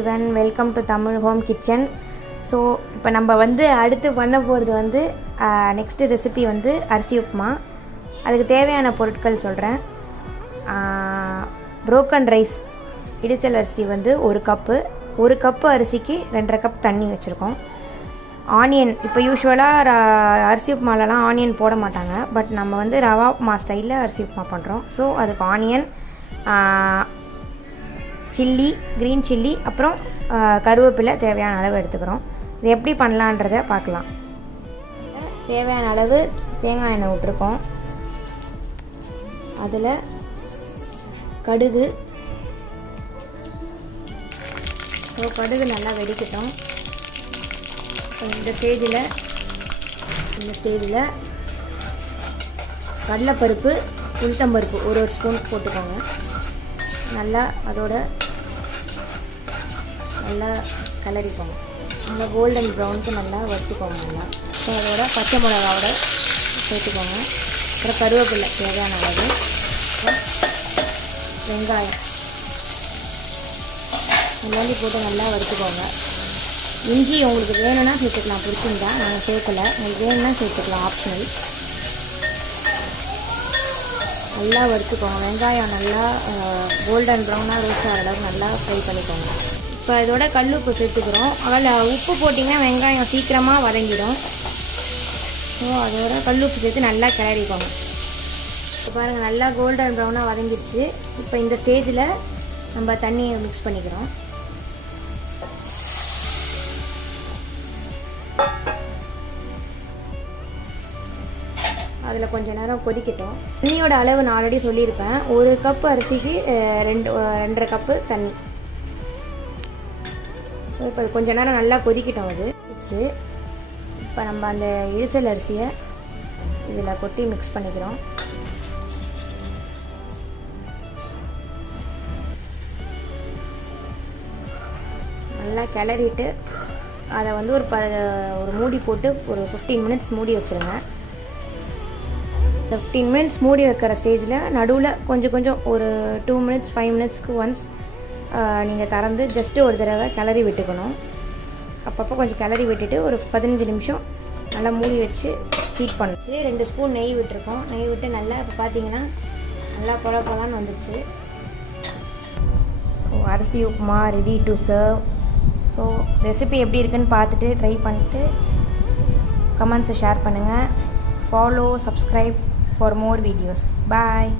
Everyone, welcome to Tamil home kitchen. So இப்போ நம்ம அடுத்து பண்ண போகிறது நெக்ஸ்ட்டு ரெசிபி அரிசி உப்புமா. அதுக்கு தேவையான பொருட்கள் சொல்கிறேன். புரோக்கன் ரைஸ், இடிச்சல் அரிசி 1 கப்பு. 1 கப்பு அரிசிக்கு 2.5 கப் தண்ணி வச்சுருக்கோம். ஆனியன், இப்போ யூஸ்வலாக அரிசி உப்புமாலலாம் ஆனியன் போட மாட்டாங்க, பட் நம்ம ரவா உப்புமா ஸ்டைலில் அரிசி உப்புமா பண்ணுறோம். ஸோ அதுக்கு ஆனியன், சில்லி, க்ரீன் சில்லி, அப்புறம் கருவேப்பிலை தேவையான அளவு எடுத்துக்கிறோம். இது எப்படி பண்ணலான்றதை பார்க்கலாம். தேவையான அளவு தேங்காய் எண்ணெய் விட்டுருக்கோம். அதில் கடுகு, கடுகு நல்லா வெடிக்கட்டும். இந்த ஸ்டேஜில் கடலைப்பருப்பு, உளுத்தம்பருப்பு ஒரு ஸ்பூன் போட்டுக்கோங்க. நல்லா அதோட நல்லா கிளறிக்கோங்க. நல்லா கோல்டன் ப்ரௌனுக்கு நல்லா வறுத்துக்கோங்க. நல்லா அதோட பச்சை மிளகாவோட சேர்த்துக்கோங்க. அப்புறம் கருவேப்பிலை தேவையான அளவு, வெங்காயம் எல்லாத்தையும் போட்டு நல்லா வறுத்துக்கோங்க. இஞ்சி உங்களுக்கு வேணும்னா சேர்த்துக்கலாம், பிடிச்சிருந்தா. நாங்கள் சேர்க்கலை, உங்களுக்கு வேணும்னா சேர்த்துக்கலாம், ஆப்ஷனல். நல்லா வறுத்துக்கோங்க. வெங்காயம் நல்லா கோல்டன் ப்ரௌனாக ரோஸ்ட் ஆகிற அளவுக்கு நல்லா ஃப்ரை பண்ணிக்கோங்க. இப்போ இதோட கல் உப்பு சேர்த்துக்கிறோம். அதில் உப்பு போட்டிங்கன்னா வெங்காயம் சீக்கிரமாக வதங்கிடும். ஸோ அதோட கல் உப்பு சேர்த்து நல்லா கிளறிக்கோங்க. இப்போ பாருங்கள், நல்லா கோல்டன் ப்ரௌனாக வதங்கிடுச்சு. இப்போ இந்த ஸ்டேஜில் நம்ம தண்ணியை மிக்ஸ் பண்ணிக்கிறோம். அதில் கொஞ்சம் நேரம் கொதிக்கட்டும். தண்ணியோட அளவு நான் ஆல்ரெடி சொல்லியிருப்பேன். 1 கப்பு அரிசிக்கு 2.5 கப்பு தண்ணி. ஸோ இப்போ அது கொஞ்சம் நேரம் நல்லா கொதிக்கட்டும். அது வச்சு இப்போ நம்ம அந்த இடிச்சல் அரிசியை இதில் கொட்டி மிக்ஸ் பண்ணிக்கிறோம். நல்லா கிளறிட்டு அதை ஒரு மூடி போட்டு ஒரு 15 மினிட்ஸ் மூடி வச்சுருங்க. 15 மினிட்ஸ் மூடி வைக்கிற ஸ்டேஜில் நடுவில் கொஞ்சம் ஒரு 2 மினிட்ஸ் 5 மினிட்ஸ்க்கு ஒன்ஸ் நீங்கள் திறந்து ஜஸ்ட்டு ஒரு தடவை கிளறி விட்டுக்கணும். அப்பப்போ கொஞ்சம் கிளறி விட்டுட்டு ஒரு 15 நிமிஷம் நல்லா மூடி வச்சு ஹீட் பண்ணிச்சு. 2 ஸ்பூன் நெய் விட்டுருக்கோம். நெய் விட்டு நல்லா இப்போ பார்த்தீங்கன்னா நல்லா பொலான்னு வந்துச்சு. அரிசி upma ready to serve. So recipe எப்படி இருக்குன்னு பார்த்துட்டு ட்ரை பண்ணிவிட்டு கமெண்ட்ஸை ஷேர் பண்ணுங்கள். Follow, subscribe for more videos. Bye.